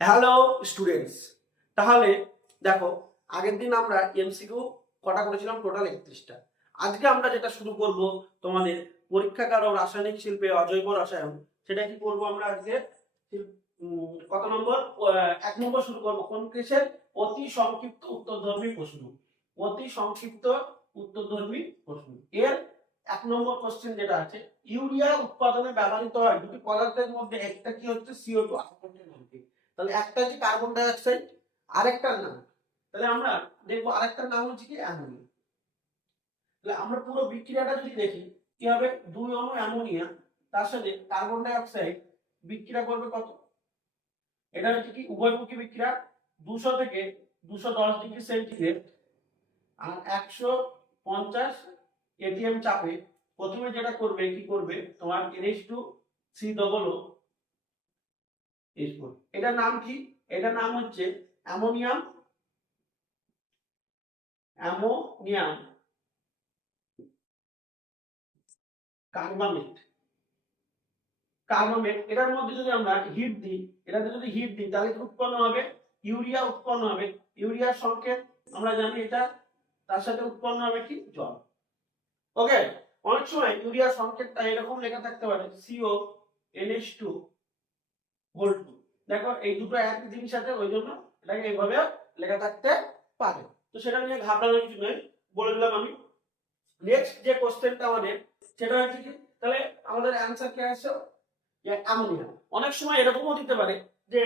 Hello students, তাহলে দেখো আগের দিন আমরা এমসিকিউ কটা করেছিলাম, টোটাল 31টা। আজকে আমরা যেটা শুরু করব তোমাদের পরীক্ষাগার ও রাসায়নিক শিল্পে অজৈব রসায়ন, সেটা কি করব আমরা আজকে কত নম্বর? 1 নম্বর শুরু করবো। কোন কেসের? অতি সংক্ষিপ্ত উত্তরধর্মী প্রশ্ন। অতি সংক্ষিপ্ত উত্তরধর্মী প্রশ্ন এর 1 নম্বর কোশ্চেন যেটা আছে, ইউরিয়া উৎপাদনে ব্যবহৃত হয় দুটি পদার্থের মধ্যে একটা কি হচ্ছে CO2, তাহলে একটা হচ্ছে কার্বন ডাই অক্সাইড, আরেকটার নাম, তাহলে আমরা দেখবো আরেকটার নাম হচ্ছে কি অ্যামোনিয়া। তাহলে আমরা পুরো বিক্রিয়াটা যদি দেখি কি হবে, 2 অণু অ্যামোনিয়া তার সাথে কার্বন ডাই অক্সাইড বিক্রিয়া করবে কত? এটা হচ্ছে কি উভয়মুখী বিক্রিয়া, 200 থেকে 210 ডিগ্রি সেন্টিগ্রেড আর 150 atm চাপে। প্রথমে যেটা করবে কি করবে, তোমার NH2COO, এটার নাম কি? এটার নাম হচ্ছে অ্যামোনিয়াম কার্বামেট। এটার মধ্যে যদি আমরা হিট দিই, এটাতে যদি হিট দিই তাহলে উৎপন্ন হবে ইউরিয়া, উৎপন্ন হবে ইউরিয়ার সংকেত আমরা জানি এটা, তার সাথে উৎপন্ন হবে কি জল। ওকে, অনেক সময় ইউরিয়ার সংকেতটা এরকম লেখা থাকতে পারে CONH2 দেখো এই দুটো একই জিনিস আছে, ওই জন্য এটাকে এইভাবে লেখা থাকতে পারে। তো সেটা নিয়ে ঘাবড়ানোর কিছু নেই, বলে দিলাম আমি। নেক্সট যে কোশ্চেনটা আমাদের সেটা হচ্ছে কি, তাহলে আমাদের অ্যান্সার কি আসছে? অ্যামোনিয়া। অনেক সময় এরকমও দিতে পারে যে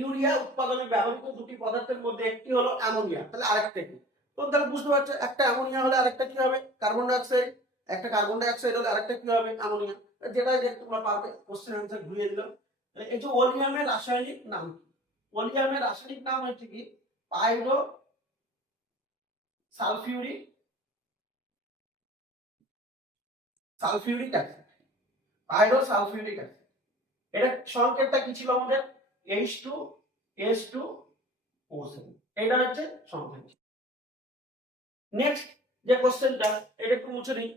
ইউরিয়া উৎপাদনে ব্যবহৃত দুটি পদার্থের মধ্যে একটি হলো অ্যামোনিয়া, তাহলে আরেকটা কি? তো তাহলে বুঝতে পারছো, একটা অ্যামোনিয়া হলে আরেকটা কি হবে? Carbon die oxide. একটা কার্বন ডাই অক্সাইড হলে আরেকটা কি হবে? অ্যামোনিয়া। যেটাই যে তোমরা পারবে, কোশ্চেন অ্যান্সার ঘুরিয়ে দিলাম। এই যে ওলিয়ামের রাসায়নিক নাম কি? ওলিয়ামের রাসায়নিক নাম হচ্ছে কি পাইরো sulphuric sulphuric acid. পাইরো sulphuric acid, এটা সংকেতটা কি ছিল আমাদের? H2S2O7, এটা হচ্ছে সংকেত। নেক্সট যে কোশ্চেনটা, এটা একটু মুছে নিই।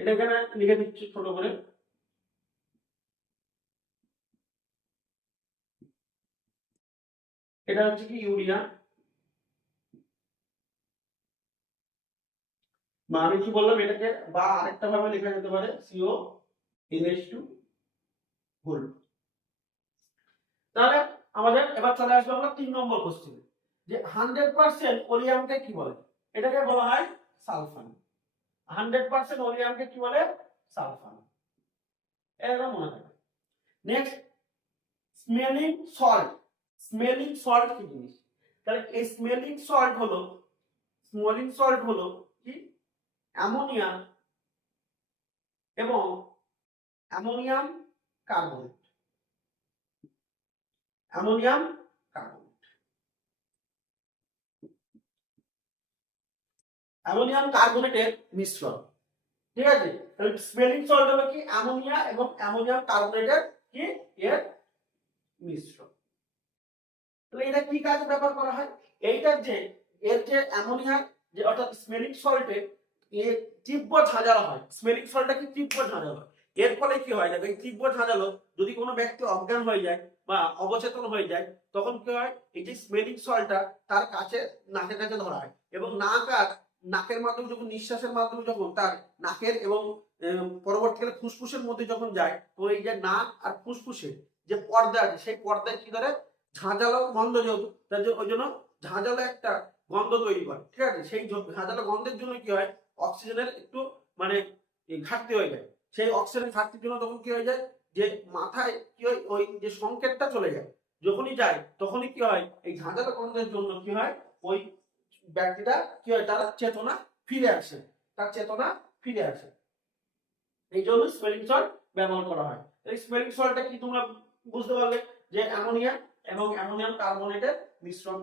এটা এখানে লিখে দিচ্ছি ছোট করে। এটা হচ্ছে কি ইউরিয়া, বা আমি কি বললাম এটাকে, বা আরেকটা ভাবে লেখা যেতে পারে CONH2। তাহলে আমাদের এবার চলে আসবে আমরা 3 নম্বর কোশ্চেন, যে 100% ওলিয়ামকে কি বলে? এটাকে বলা হয় সালফান। 100% ওলিয়ামকে কি বলে? সালফান। এটা মনে রাখবে। Next, smelling salt. Smelling salt কি জিনিস? তাহলে এই স্মেলিং সল্ট হলো কি অ্যামোনিয়া এবং ammonium carbonate. Ammonium carbonate, ammonium কার্বনেটের মিশ্রণ। ঠিক আছে, তাহলে স্মেলিং সল্ট হলো কি অ্যামোনিয়া এবং অ্যামোনিয়াম কার্বনেটের কি এর মিশ্রণ। তাহলে এটা কি কাজে ব্যবহার করা হয়? এইটার যে এর যে অ্যামোনিয়া, যে অর্থাৎ স্মেলিং সল্টে এর তীব্র ঝাঁঝালো হয়। স্মেলিং সল্টটা কি তীব্র ঝাঁঝালো হয়। এর ফলে কি হয়, দেখো এই তীব্র ঝাঁঝালো যদি কোনো ব্যক্তি অজ্ঞান হয়ে যায় বা অবচেতন হয়ে যায়, তখন কি হয়, এই যে স্মেলিং সল্টটা তার কাছে, নাকের কাছে ধরা হয়, এবং নাক আর নাকের মাধ্যমে যখন, নিঃশ্বাসের মাধ্যমে যখন তার নাকের এবং পরবর্তীকালে ফুসফুসের মধ্যে যখন যায়, তো এই যে নাক আর ফুসফুসের যে পর্দা আছে, সেই পর্দায় কি ধরে ঝাঁঝালো গন্ধ, যেহেতু তার ওই জন্য ঝাঁঝালো একটা গন্ধ তৈরি করে। ঠিক আছে, সেই ঝাঁঝালো গন্ধের জন্য কি হয়, অক্সিজেনের একটু মানে ঘাটতি হয়ে যায়। সেই অক্সিজেনের ঘাটতির জন্য তখন কি হয়ে যায়, যে মাথায় কি হয়, ওই যে সংকেতটা চলে যায়। যখনই যায় তখনই কি হয়, এই ঝাঁঝালো গন্ধের জন্য কি হয়, ওই ব্যক্তিটা কি হয়, তার চেতনা ফিরে আসে, তার চেতনা ফিরে আসে। এই জন্য স্মেলিং সল্ট ব্যবহার করা হয়। এই স্মেলিং সল্টটা কি তোমরা বুঝতে পারলে, যে অ্যামোনিয়া এবং অ্যামোনিয়াম কার্বনেটের মিশ্রণ।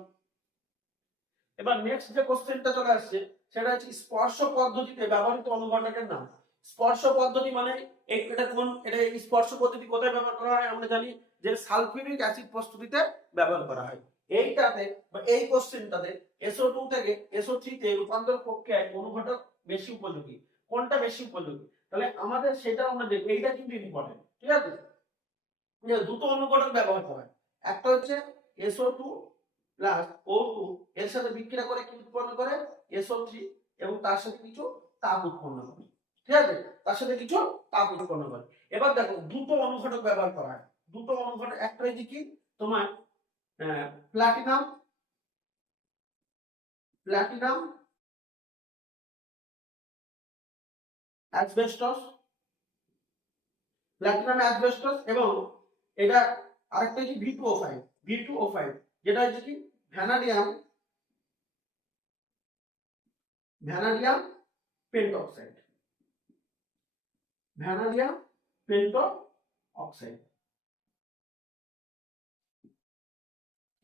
এবার নেক্সট যে কোশ্চেনটা চলে আসছে, সেটা হচ্ছে স্পর্শ পদ্ধতিতে ব্যবহৃত অনুঘটকের নাম। স্পর্শ পদ্ধতি মানে এটা কোন, এটা স্পর্শ পদ্ধতি কোথায় ব্যবহার করা হয়? আমরা জানি যে সালফিউরিক অ্যাসিড প্রস্তুতিতে ব্যবহার করা হয়। এইটাতে বা এই কোশ্চেনটাতে SO2 থেকে SO3 তে রূপান্তর প্রক্রিয়ায় অনুঘটক বেশি উপযোগী, কোনটা বেশি উপযোগী, তাহলে আমাদের সেটা আমরা দেখব। এইটা কিন্তু ইম্পর্টেন্ট, ঠিক আছে? দুটো অনুঘটক ব্যবহার করা হয়, একটা হচ্ছে SO2 প্লাস O2 এর সাথে বিক্রিয়া করে কি উৎপন্ন করে SO3 এবং তার সাথে কিছু তাপ উৎপন্ন করে, ঠিক আছে? তার সাথে কিছু তাপ উৎপন্ন করে। এবার দেখো দুটো অনুঘটক ব্যবহার করা হয়, দুটো অনুঘটক, একটা হচ্ছে কি তোমার platinum platinum asbestos, platinum asbestos, এবং এটা আরেকটা হচ্ছে V2O5 যেটা হচ্ছে কি ভ্যানাডিয়াম পেন্টঅক্সাইড, ভ্যানাডিয়াম পেন্টঅক্সাইড,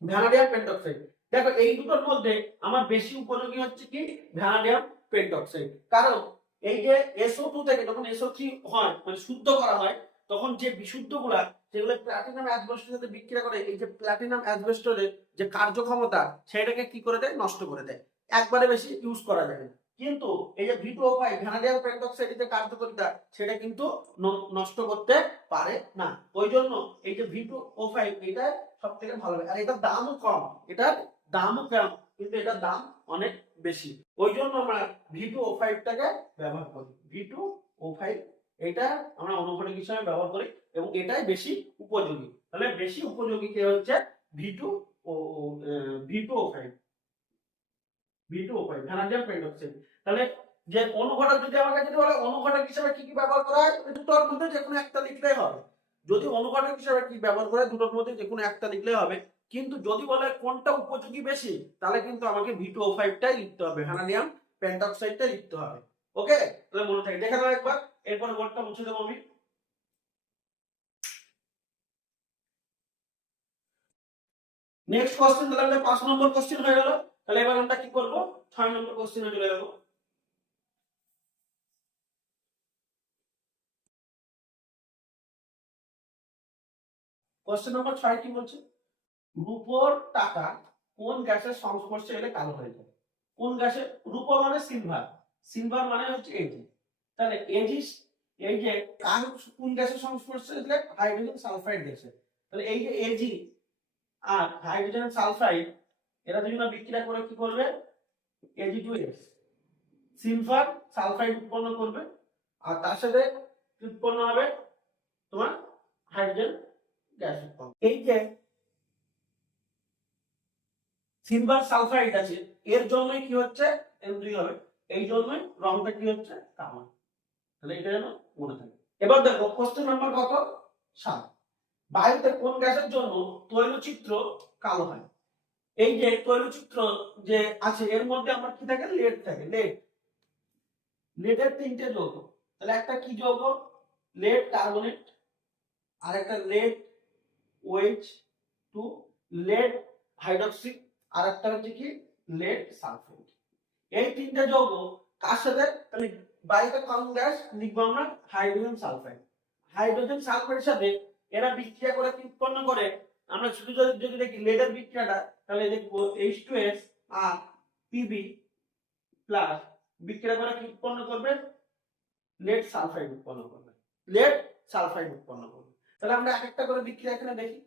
ভ্যানাডিয়াম পেন্টঅক্সাইড। দেখো এই দুটোর মধ্যে আমার বেশি উপযোগী হচ্ছে কি ভ্যানাডিয়াম পেন্টঅক্সাইড, কারণ এই যে SO2 থেকে যখন SO3 হয় মানে শুদ্ধ করা হয়, তখন যে বিশুদ্ধগুলা সেগুলো প্লাটিনাম অ্যাসবেস্টসের সাথে বিক্রিয়া করে এই যে প্লাটিনাম অ্যাসবেস্টসের যে কার্যক্ষমতা সেটাকে কি করে দেয়, নষ্ট করে দেয়, একবারে বেশি ইউজ করা যায় না। কিন্তু এই যে V2O5 ভ্যানাডিয়াম পেন্টঅক্সাইডের যে কার্যকারিতা সেটা কিন্তু নষ্ট করতে পারে না। ওই জন্য এই যে V2O5 এটা সবথেকে ভালো, আর এটার দামও কম, এটার দামও কম, কিন্তু এটার দাম অনেক বেশি। ওই জন্য আমরা V2O5 টাকে ব্যবহার করি, V2O5 এটা আমরা অনুঘটক হিসেবে ব্যবহার করি এবং এটাই বেশি উপযোগী। তাহলে বেশি উপযোগী কে হচ্ছে V2O5 ভ্যানাডিয়াম পেন্টঅক্সাইড। তাহলে যে অনুঘটক যদি আমাকে যদি বলে অনুঘটক হিসেবে কি কি ব্যবহার করা হয়, দুটোর মধ্যে যে কোনো একটা লিখলেই হবে। যদি অনুঘটক হিসেবে কি ব্যবহার করে দুটোর মধ্যে যে কোনো একটা লিখলেই হবে। কিন্তু যদি বলে কোনটা উপযোগী বেশি, তাহলে কিন্তু আমাকে V2O5 টাই লিখতে হবে, ভ্যানাডিয়াম পেন্টঅক্সাইডটাই লিখতে হবে। ওকে, তাহলে মনে থাকে, দেখে দাও একবার, এরপরে বোর্ডটা মুছে দেবো আমি। নেক্সট কোশ্চেন, তাহলে আমাদের 5 নম্বর কোশ্চেন হয়ে গেল। তাহলে এবার আমরা কি করব, 6 নম্বর কোশ্চেনে চলে যাব। কোশ্চেন নম্বর 6 কি বলছে, রূপোর টাকা কোন গ্যাসের সংস্পর্শে এলে কালো হয়ে যায়? কোন গ্যাসে, রূপো মানে সিলভার, সিলভার মানে হচ্ছে এজি। তাহলে এজি এই যে কার কোন গ্যাসের সংস্পর্শে এলে, হাইড্রোজেন সালফাইড গ্যাসে। তাহলে এই যে এজি আর হাইড্রোজেন সালফাইড এরা দুজনে বিক্রিয়া করে কি করবে, Ag2S সিলভার সালফাইড উৎপন্ন করবে, আর তার সাথে উৎপন্ন হবে তোমার হাইড্রোজেন গ্যাস উৎপন্ন। এই যে সিলভার সালফাইড আছে এর জন্যই কি হচ্ছে M2 হবে, এই জন্যই রংটা কি হচ্ছে কালো। তাহলে এটা যেন মনে থাকে। এবার দেখো কোশ্চেন নাম্বার কত, 7, বায়ুতে কোন গ্যাসের জন্য তৈলচিত্র কালো হয়? এই যে তৈলচিত্র যে আছে এর মধ্যে আমার কি থাকে, লেড থাকে, লেডের 3টে যৌগ। তাহলে একটা কি যৌগ, লেড কার্বনেট, আর একটা লেড OH2, লেড হাইড্রক্সি, আর একটা হচ্ছে কি লেড সালফেট। এই 3টে যৌগ কার সাথে, তাহলে বায়ুতে কোন গ্যাস লিখবো আমরা, হাইড্রোজেন সালফাইড। হাইড্রোজেন সালফাইডের সাথে এরা বিক্রিয়া করে কি উৎপন্ন করে, আমরা শুধু যদি দেখি লেডের বিক্রিয়াটা, তাহলে দেখবো H2S আর Pb প্লাস বিক্রিয়া করে কি উৎপন্ন করবে, লেড সালফাইড উৎপন্ন করবে, লেড সালফাইড উৎপন্ন করবে। তাহলে আমরা এক একটা করে বিক্রিয়া এখানে দেখি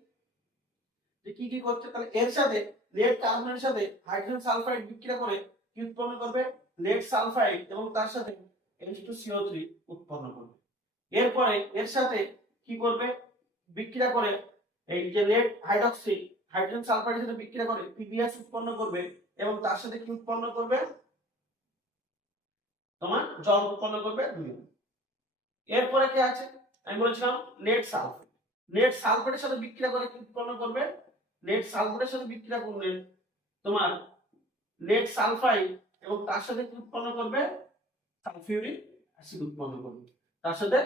যে কি কি করছে। তাহলে এর সাথে লেড কার্বনের সাথে হাইড্রোজেন সালফাইড বিক্রিয়া করে কি উৎপন্ন করবে, লেড সালফাইড, এবং তার সাথে H2CO3 উৎপন্ন করবে। এরপরে এর সাথে কি করবে, বিক্রিয়া করে এই যে লেড হাইড্রক্সি হাইড্রোজেন সালফাইডের সাথে বিক্রিয়া করে PbS উৎপন্ন করবে, এবং তার সাথে কি উৎপন্ন করবে, তোমার জল উৎপন্ন করবে 2। এরপরে কি আছে, আমি বলেছিলাম লেড সালফেট, লেড সালফেটের সাথে বিক্রিয়া করে কি উৎপন্ন করবে, লেড সালফেটের সাথে বিক্রিয়া করলে তোমার লেড সালফাইড, এবং তার সাথে কি উৎপন্ন করবে, সালফিউরিক অ্যাসিড উৎপন্ন করবে, তার সাথে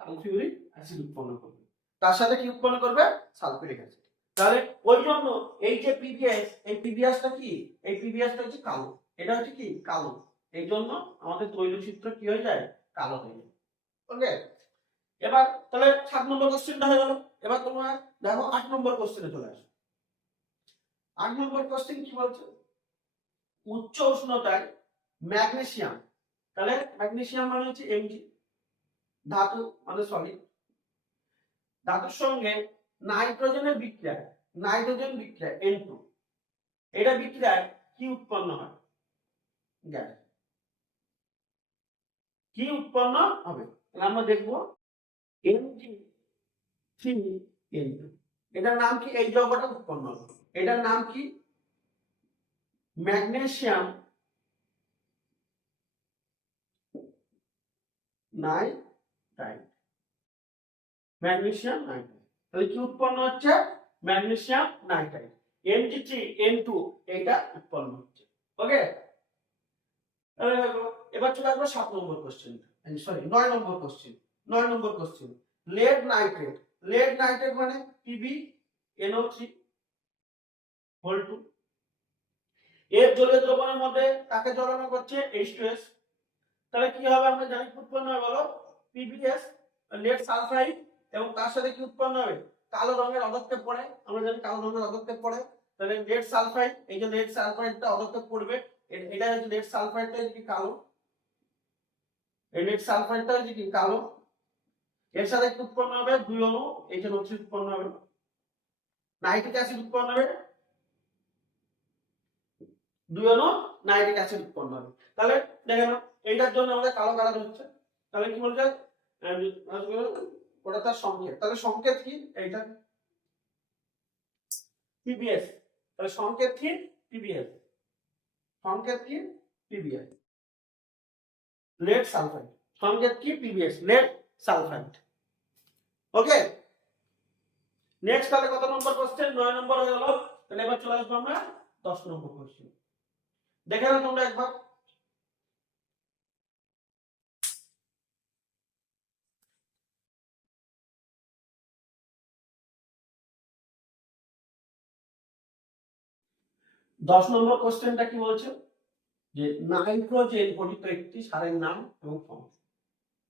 সালফিউরিক অ্যাসিড উৎপন্ন করবে, তার সাথে কি উৎপন্ন করবে, সালফিউরিক অ্যাসিড। তাহলে ওই জন্য এই যে PbS, এই PbSটা কি, এই PbSটা হচ্ছে কালো, এটা হচ্ছে কি কালো, এই জন্য আমাদের তৈলচিত্র কি হয়ে যায়, কালো হয়ে যায়। ওকে, এবার তাহলে 7 নম্বর কোশ্চেনটা হয়ে গেল। এবার তোমরা দেখো 8 নম্বর কোশ্চেনে চলে আসো। 8 নম্বর কোশ্চেন কি বলছে, উচ্চ উষ্ণতায় ম্যাগনেসিয়াম তাহলে ম্যাগনেসিয়াম মানে হচ্ছে Mg, ধাতু মানে সলিড। ধাতুর সঙ্গে নাইট্রোজেনের বিক্রিয়া, নাইট্রোজেন বিক্রিয়া N2, এটা বিক্রিয়ায় কি উৎপন্ন হয়? গ্যাস। কি উৎপন্ন হবে? তাহলে আমরা দেখব Mg3N2, এটার নাম কি? এই যৌগটা উৎপন্ন হবে, এটার নাম কি? Magnesium nitrite. Magnesium nitrite. তাহলে কি উৎপন্ন হচ্ছে? Magnesium nitrite. Mg3N2 এটা উৎপন্ন হচ্ছে। ওকে, এবার চলে আসবো 7 নম্বর কোশ্চেন, সরি 9 নম্বর কোশ্চেন। 9 নম্বর question, lead nitrate. Lead nitrate মানে PbNO3 হোল 2। এর জলীয় দ্রবণের মধ্যে তাকে জ্বলানো করছে H2S। তাহলে কি হবে? আমরা জানি কি উৎপন্ন হবে বলো? PbS, লেড সালফাইড, এবং তার সাথে কি উৎপন্ন হবে? কালো রঙের অধক্ষেপ পড়ে, আমরা জানি কালো রঙের অধক্ষেপ পড়ে। তাহলে লেড সালফাইড, এই যে লেড সালফাইডটা অধক্ষেপ পড়বে, এটা হচ্ছে লেড সালফাইডটা কি কালো, এই লেড সালফাইডটা হচ্ছে কি কালো। এর সাথে কি উৎপন্ন হবে? 2 অণু HNO3 উৎপন্ন হবে, নাইট্রিক অ্যাসিড উৎপন্ন হবে, 2 অণু নাইট্রিক অ্যাসিড উৎপন্ন হবে। তাহলে দেখেন এইটার জন্য আমাদের কালো কালার হচ্ছে। তাহলে কি বলছে? ওটা তার সংকেত। তাহলে সংকেত কি? এইটা PbS। তাহলে সংকেত কি? PbS। সংকেত কি? PbS, lead sulphide. সংকেত কি? PbS, lead sulphide. Okay, next তাহলে কত নম্বর কোশ্চেন? 9 নম্বর হয়ে গেল। তাহলে এবার চলে আসবো আমরা 10 নম্বর কোশ্চেন। দেখে নাও তোমরা একবার। দশ নম্বর কোশ্চেনটা কি বলছে? যে নাইট্রোজেন গঠিত একটি সারের নাম এবং ফর্ম।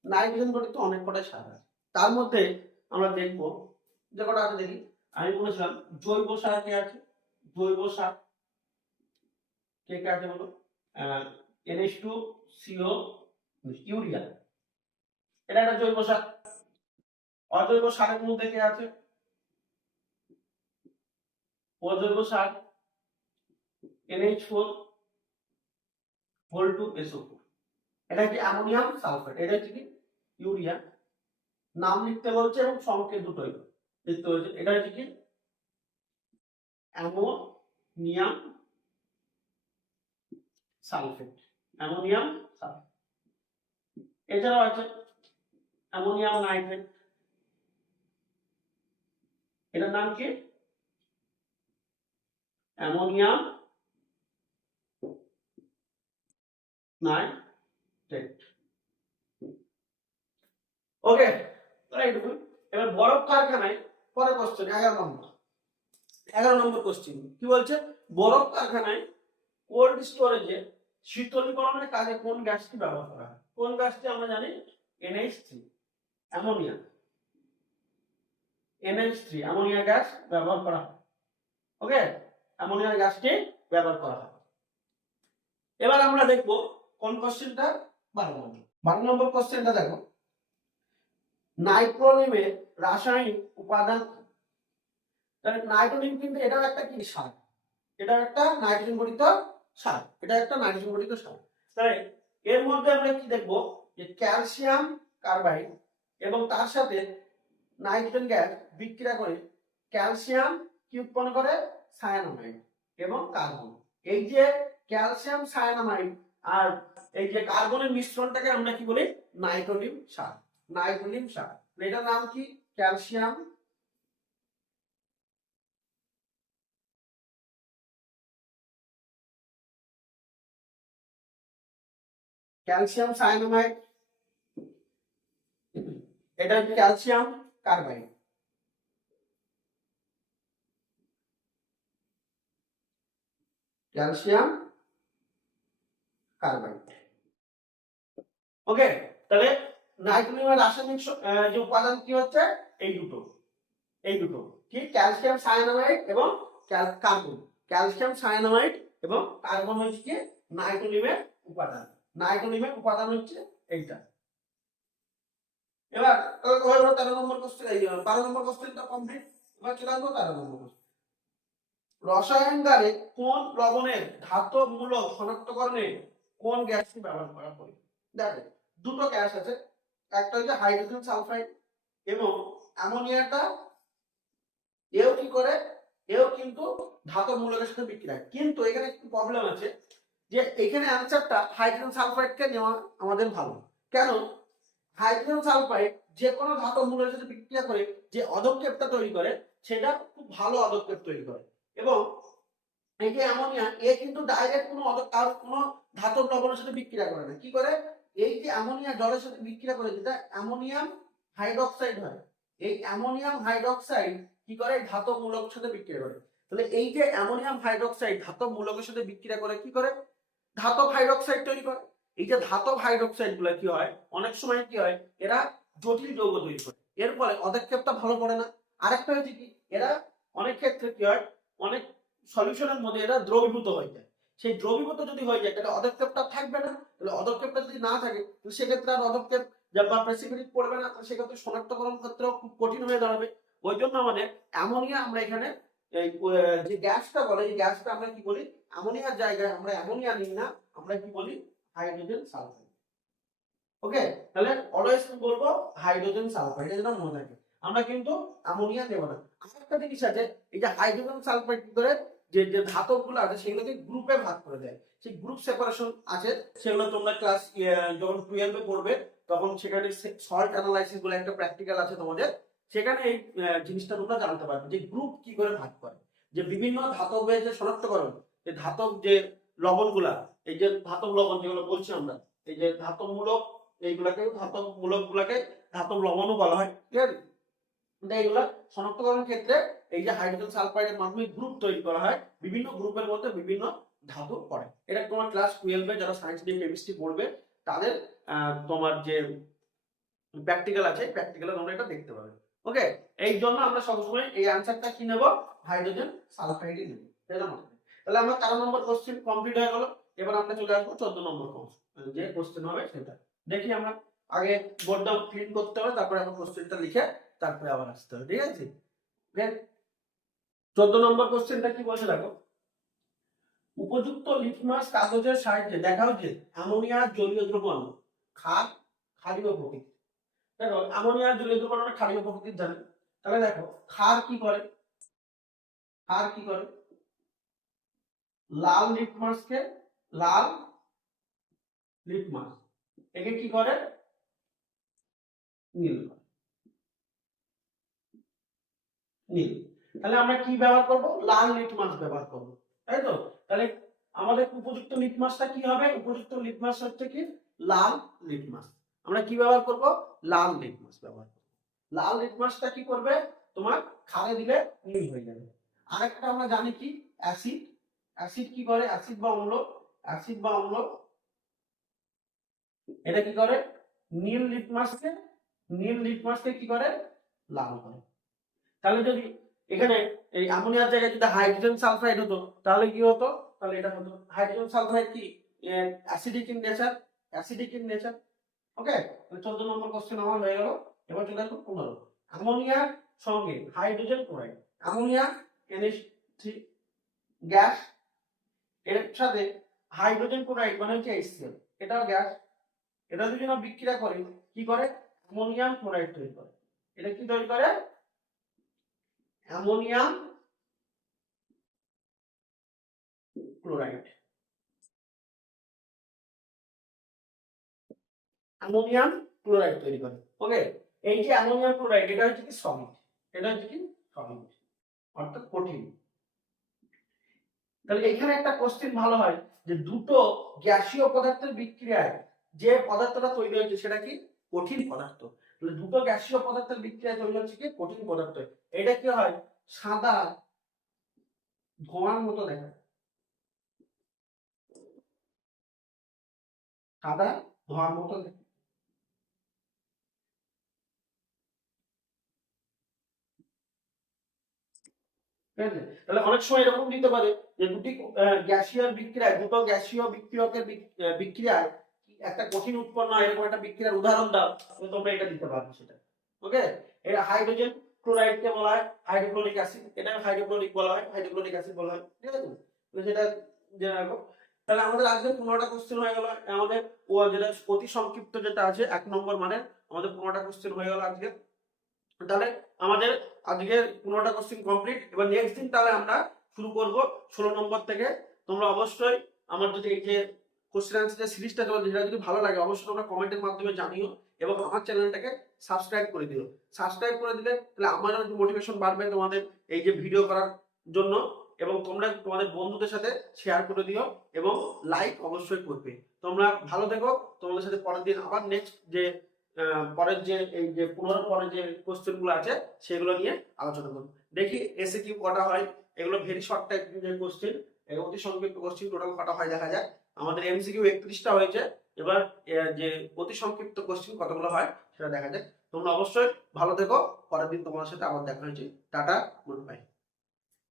নাইট্রোজেন গঠিত অনেক কটা সার আছে, তার মধ্যে আমরা দেখব যে কটা আছে দেখি। আমি বলেছিলাম জৈব সার কে আছে? জৈব সার কে কে আছে বলো? NH2CO, ইউরিয়া, এটা একটা জৈব সার। অজৈব সারের মধ্যে কে আছে? অজৈব সার NH4 এটা কি অ্যামোনিয়াম সালফেট, এটা হচ্ছে কি ইউরিয়া। নাম লিখতে বলছে এবং সংকেত দুটোই লিখতে হয়েছে। এটা হচ্ছে কি অ্যামোনিয়াম সালফেট, অ্যামোনিয়াম সালফেট। এছাড়াও আছে অ্যামোনিয়াম নাইট্রেট, এটার নাম কি? Ammonium nitrate. ওকে, তাহলে এইটুকু। এবার বরফ কারখানায়, পরে কোশ্চেন 11 নম্বর। 11 নম্বর কোশ্চেন কি বলছে? বরফ কারখানায় কোল্ড স্টোরেজে শীতলীকরণের কাজে কোন গ্যাসটি ব্যবহার করা হয়? কোন গ্যাসটি আমরা জানি? NH3, ammonia. NH3 ammonia gas ব্যবহার করা হয়। ওকে, অ্যামোনিয়া গ্যাসটি ব্যবহার করা হয়। এবার আমরা দেখব কোন কোশ্চেনটা? 12 নম্বর। 12 নম্বর কোশ্চেনটা দেখো, নাইট্রোনিমের রাসায়নিক উপাদান। তাহলে নাইট্রোনিম কিন্তু এটাও একটা কি সার, এটা একটা নাইট্রোজেন গঠিত সার, এটা একটা নাইট্রোজেন গঠিত সার। তাহলে এর মধ্যে আমরা কি দেখব? যে ক্যালসিয়াম কার্বাইড এবং তার সাথে নাইট্রোজেন গ্যাস বিক্রিয়া করে ক্যালসিয়াম কি উৎপন্ন করে? সায়ানামাইড এবং কার্বন। এই যে ক্যালসিয়াম সায়ানামাইড আর এই যে কার্বনের মিশ্রণটাকে আমরা কি বলি? নাইট্রোনিম সার। নাইট্রোনিম সার, এটার নাম কি? ক্যালসিয়াম ক্যালসিয়াম সায়ানামাইড, এটা হচ্ছে calcium carbide. Calcium carbide. Okay, তাহলে নাইট্রোজেনের রাসায়নিক যে উপাদান কি হচ্ছে? এই দুটো, এই দুটো কি? ক্যালসিয়াম সায়ানামাইড এবং কার্বন। ক্যালসিয়াম সায়ানামাইড এবং কার্বন হচ্ছে কি নাইট্রোজেনের উপাদান। নাইট্রোনিয়ামের উপাদান হচ্ছে এইটা। এবার হয়ে গেল 13 নম্বর কোশ্চেন, এই 12 নম্বর কোশ্চেনটা কমপ্লিট। এবার চলে আসবো 13 নম্বর কোশ্চেন। রসায়নগারে কোন লবণের ধাতবমূলক শনাক্তকরণে কোন গ্যাসটি ব্যবহার করা হয়? দেখো দুটো গ্যাস আছে, একটা হচ্ছে হাইড্রোজেন সালফাইড এবং অ্যামোনিয়াটা, এও কি করে, এও কিন্তু ধাতব মূলকের সাথে বিক্রিয়া। কিন্তু এখানে একটু প্রবলেম আছে যে এখানে অ্যানসারটা হাইড্রোজেন সালফাইডকে নেওয়া আমাদের ভালো। কেন? হাইড্রোজেন সালফাইড যে কোনো ধাতব মূলের সাথে বিক্রিয়া করে যে অধক্ষেপটা তৈরি করে সেটা খুব ভালো অধক্ষেপ তৈরি করে। এবং এই যে অ্যামোনিয়া, এ কিন্তু ডাইরেক্ট কোনো ধাতব লবণের সাথে বিক্রিয়া করে না। কি করে? এই যে অ্যামোনিয়া জলের সাথে বিক্রিয়া করে যেটা অ্যামোনিয়াম হাইড্রোক্সাইড হয়, এই অ্যামোনিয়াম হাইড্রোক্সাইড কি করে? ধাতব মূলকের সাথে বিক্রিয়া করে। তাহলে এই যে অ্যামোনিয়াম হাইড্রোক্সাইড ধাতব মূলকের সাথে বিক্রিয়া করে কি করে? ধাতব হাইড্রোক্সাইড তৈরি করে। এই যে ধাতব হাইড্রোক্সাইড গুলো কি হয়, অনেক সময় কি হয়, এরা জটিল যৌগ তৈরি করে, এর ফলে অধক্ষেপটা ভালো পড়ে না। আরেকটা হচ্ছে কি, এরা অনেক ক্ষেত্রে কি হয়, অনেক সলিউশনের মধ্যে এরা দ্রবীভূত হয়ে যায়। সেই দ্রবীভূত যদি হয়ে যায় তাহলে অধক্ষেপটা থাকবে না। তাহলে অধক্ষেপটা যদি না থাকে তাহলে সেক্ষেত্রে আর অধক্ষেপ বা প্রেসিপিটেট পড়বে না, তাহলে সেক্ষেত্রে শনাক্তকরণ ক্ষেত্রেও খুব কঠিন হয়ে দাঁড়াবে। ওই জন্য আমাদের অ্যামোনিয়া, আমরা এখানে এই যে গ্যাসটা বলে, এই গ্যাসটা আমরা কি বলি, অ্যামোনিয়ার জায়গায় আমরা অ্যামোনিয়া নিই না, আমরা কি বলি, হাইড্রোজেন সালফাইড। ওকে, তাহলে অলওয়েজ কি বলবো, হাইড্রোজেন সালফাইড, এটা যেন মনে থাকে। আমরা কিন্তু অ্যামোনিয়া দেব না। আরেকটা জিনিস আছে, এই যে হাইড্রোজেন সালফাইড কি করে, যে যে ধাতবগুলো আছে সেগুলোকে গ্রুপে ভাগ করে দেয়। সেই গ্রুপ সেপারেশন আছে, সেগুলো তোমরা ক্লাস যখন 12 এ পড়বে তখন সেখানে সল্ট অ্যানালাইসিস বলে একটা প্র্যাকটিক্যাল আছে তোমাদের, সেখানে এই জিনিসটা তোমরা জানতে পারবে যে গ্রুপ কি করে ভাগ করে, যে বিভিন্ন ধাতবের যে শনাক্তকরণ, যে ধাতব যে লবণগুলা, এই যে ধাতব লবণ যেগুলো বলছি আমরা, এই যে ধাতব মূলক, এইগুলাকে ধাতব মূলক গুলাকে ধাতব লবণও বলা হয়, ঠিক আছে? এইগুলা শনাক্তকরণের ক্ষেত্রে এই যে হাইড্রোজেন সালফাইডের মাধ্যমে গ্রুপ তৈরি করা হয়, বিভিন্ন গ্রুপের মধ্যে বিভিন্ন ধাতু পড়ে। এটা তোমার ক্লাস 12 এ যারা সায়েন্স নিয়ে কেমিস্ট্রি পড়বে তাদের তোমার যে প্র্যাকটিক্যাল আছে, প্র্যাকটিক্যালে তোমরা এটা দেখতে পাবে। ওকে, এই জন্য আমরা সবসময় এই অ্যানসারটা কি নেব, হাইড্রোজেন সালফাইডই নেব। তাহলে আমরা 13 নম্বর কোশ্চেন কমপ্লিট হয়ে গেল। এবার আমরা চলে আসবো 14 নম্বর কোশ্চেন, যে কোশ্চেন হবে সেটা দেখি। আমরা আগে বোর্ডটা ক্লিন করতে হবে, তারপরে আমরা কোশ্চেনটা লিখে তারপরে আবার আসতে হবে, ঠিক আছে? 14 নম্বর কোশ্চেনটা কি বলছে দেখো, উপযুক্ত লিটমাস কাগজের সাহায্যে দেখাও যে অ্যামোনিয়ার জলীয় দ্রবণ ক্ষার ক্ষারীয় প্রকৃতি। দেখো অ্যামোনিয়ার জলীয় দ্রবণ আমরা ক্ষারীয় প্রকৃতির জানি। তাহলে দেখো ক্ষার কি করে, ক্ষার কি করে, লাল লিটমাসকে, লাল লিটমাস একে কি করে, নীল করে, নীল। তাহলে আমরা কি ব্যবহার করব, লাল লিটমাস ব্যবহার করব, তাই তো? তাহলে আমাদের উপযুক্ত লিটমাসটা কি হবে, উপযুক্ত লিটমাস হচ্ছে কি, লাল লিটমাস। আমরা কি ব্যবহার করব, লাল লিটমাস ব্যবহার করব। লাল লিটমাসটা কি করবে, তোমার ক্ষারে দিলে নীল হয়ে যাবে। আরেকটা আমরা জানি কি, অ্যাসিড, অ্যাসিড কি করে, অ্যাসিড বা অম্ল, অ্যাসিড বা অম্ল এটা কি করে, নীল লিটমাসকে, নীল লিটমাসকে কি করে, লাল করে। তাহলে যদি এখানে এই অ্যামোনিয়ার জায়গায় যদি হাইড্রোজেন সালফাইড হতো তাহলে কি হতো, তাহলে এটা হতো হাইড্রোজেন সালফাইড কি acidic in nature, acidic in nature. Okay, 14 number question আমার হয়ে গেল। এবার চলে আসবো 15। অ্যামোনিয়ার সঙ্গে hydrogen chloride, ammonia NH3 gas, এর সাথে হাইড্রোজেন ক্লোরাইড মানে হচ্ছে HCl, এটাও গ্যাস। এটা যদি না বিক্রিয়া করে কি করে, অ্যামোনিয়াম ক্লোরাইড তৈরি করে। এটা কি তৈরি করে, অ্যামোনিয়াম ক্লোরাইড, অ্যামোনিয়াম ক্লোরাইড তৈরি করে। ওকে, এই যে অ্যামোনিয়াম ক্লোরাইড এটা হচ্ছে কি সলিড, এটা হচ্ছে কি সলিড অর্থাৎ কঠিন। তাহলে এখানে একটা কোশ্চেন ভালো হয় যে দুটো গ্যাসীয় পদার্থের বিক্রিয়ায় যে পদার্থটা তৈরি হচ্ছে সেটা কি, কঠিন পদার্থ। তাহলে দুটো গ্যাসীয় পদার্থের বিক্রিয়ায় তৈরি হচ্ছে কি, কঠিন পদার্থ। এটা কি হয়, সাদা ধোঁয়ার মতো দেখায়, সাদা ধোঁয়ার মতো দেখায়। ঠিক আছে? তাহলে অনেক সময় এরকম দিতে পারে যে দুটি গ্যাসীয় বিক্রিয়ায়, দুটো গ্যাসীয় বিক্রিয়কের বিক্রিয়ায় কি একটা কঠিন উৎপন্ন হয় এরকম একটা বিক্রিয়ার উদাহরণ দাও, তো তোমরা এটা দিতে পারবে সেটা। ওকে, এটা হাইড্রোজেন ক্লোরাইডকে বলা হয় হাইড্রোক্লোরিক অ্যাসিড, এটা হাইড্রোক্লোরিক বলা হয়, হাইড্রোক্লোরিক অ্যাসিড বলা হয়, ঠিক আছে? তো সেটা জেনে রাখো। তাহলে আমাদের আজকে 15টা কোশ্চেন হয়ে গেল। আমাদের ও যেটা অতি সংক্ষিপ্ত যেটা আছে 1 নম্বর মানে আমাদের 15টা কোশ্চেন হয়ে গেল আজকে। তাহলে আমাদের আজকে 15টা কোশ্চেন কমপ্লিট। এবার নেক্সট দিন তাহলে আমরা শুরু করব 16 নম্বর থেকে। তোমরা অবশ্যই আমার যদি এই যে কোশ্চেন অ্যান্সার সিরিজটা চলছে সেটা যদি ভালো লাগে অবশ্যই তোমরা কমেন্টের মাধ্যমে জানিও এবং আমার চ্যানেলটাকে সাবস্ক্রাইব করে দিও। সাবস্ক্রাইব করে দিলে তাহলে আমারও একটু মোটিভেশন বাড়বে তোমাদের এই যে ভিডিও করার জন্য, এবং তোমরা তোমাদের বন্ধুদের সাথে শেয়ার করে দিও এবং লাইক অবশ্যই করবে। তোমরা ভালো থেকো। তোমাদের সাথে পরের দিন আবার নেক্সট যে পরের যে এই যে 15 পরের যে কোশ্চেন গুলো আছে সেগুলো নিয়ে আলোচনা করব। দেখি এসে কি কটা হয়। এগুলো ভেরি শর্ট টাইপ যে কোশ্চেন, অতি সংক্ষিপ্ত কোশ্চেন টোটাল কটা হয় দেখা যায়। আমাদের এমসিকিউ 31টা হয়েছে। এবার যে অতি সংক্ষিপ্ত কোশ্চেন কতগুলো হয় সেটা দেখা যাক। তোমরা অবশ্যই ভালো থেকো। পরের দিন তোমার সাথে আবার দেখা হয়েছে। Tata, good bye.